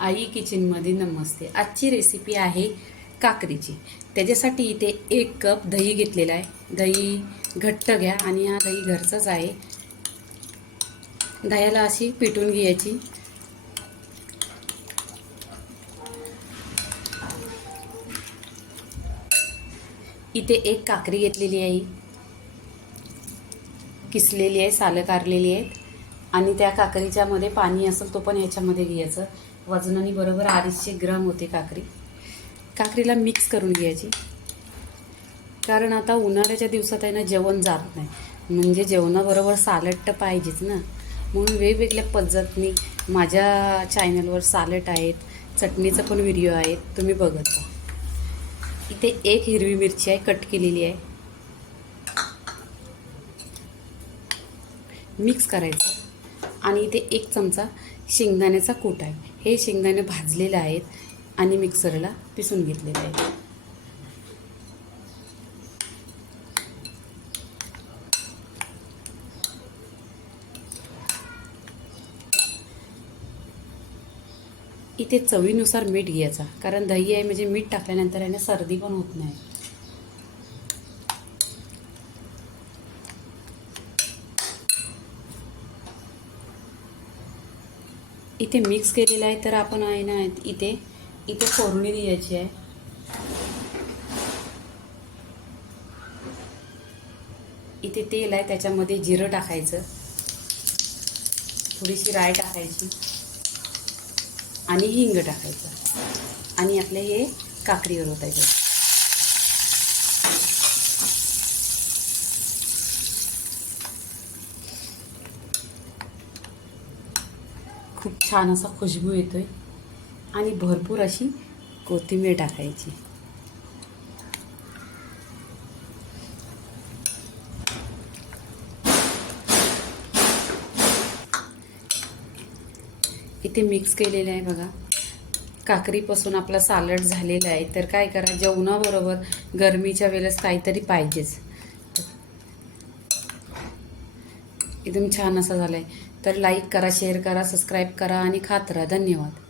आई किचनमध्ये नमस्ते. आजची रेसिपी आहे काकडीची. त्याच्यासाठी इथे एक कप दही घेतलेला आहे. दही घट्ट घ्या आणि हा दही घरचाच आहे. दह्याला अशी पिटून घ्यायची. इथे एक काकरी घेतलेली आहे. किसलेली आहे सालं कारलेली आहेत. आणि त्या काकरीच्या मध्ये पाणी असेल तो पण ह्याच्यामध्ये घ्यायचं. वजनाने बरोबर अडीचशे ग्राम होते काकरी काकरीला मिक्स करून घ्यायची. कारण आता उन्हाळ्याच्या दिवसात आहे ना जेवण जात नाही. म्हणजे जेवणाबरोबर सालड तर पाहिजेच ना. म्हणून वेगवेगळ्या पद्धतीने माझ्या चॅनलवर सालट आहेत चटणीचा पण व्हिडिओ आहेत तुम्ही बघत जा. इथे एक हिरवी मिरची आहे कट केलेली आहे. मिक्स करायचं. आणि इथे एक चमचा शेंगदाण्याचा कूट आहे. हे शेंगदाणे भाजलेले आहेत आणि मिक्सरला पिसून घेतलेले आहेत. इथे चवीनुसार मीठ घ्यायचा कारण दही आहे म्हणजे मीठ टाकल्यानंतर याने सर्दी पण होत नाही. इथे मिक्स केलेलं आहे तर आपण आहे ना इथे इथे फोडणी द्यायची आहे. इथे तेल आहे त्याच्यामध्ये जिरं टाकायचं. थोडीशी राय टाकायची. आणि हिंग टाकायचं. आणि आपले हे काकडीवर होतायचं खूप छान असा खुशबू येतो आहे आणि भरपूर अशी कोथिंबीर टाकायची. इथे मिक्स केलेलं आहे बघा. काकरीपासून आपला सालड झालेला आहे. तर काय करा जेवणाबरोबर गरमीच्या वेळेस काहीतरी पाहिजेच. एकदम छान असं झालं आहे तर लाईक करा शेअर करा सबस्क्राईब करा आणि खात राहा. धन्यवाद.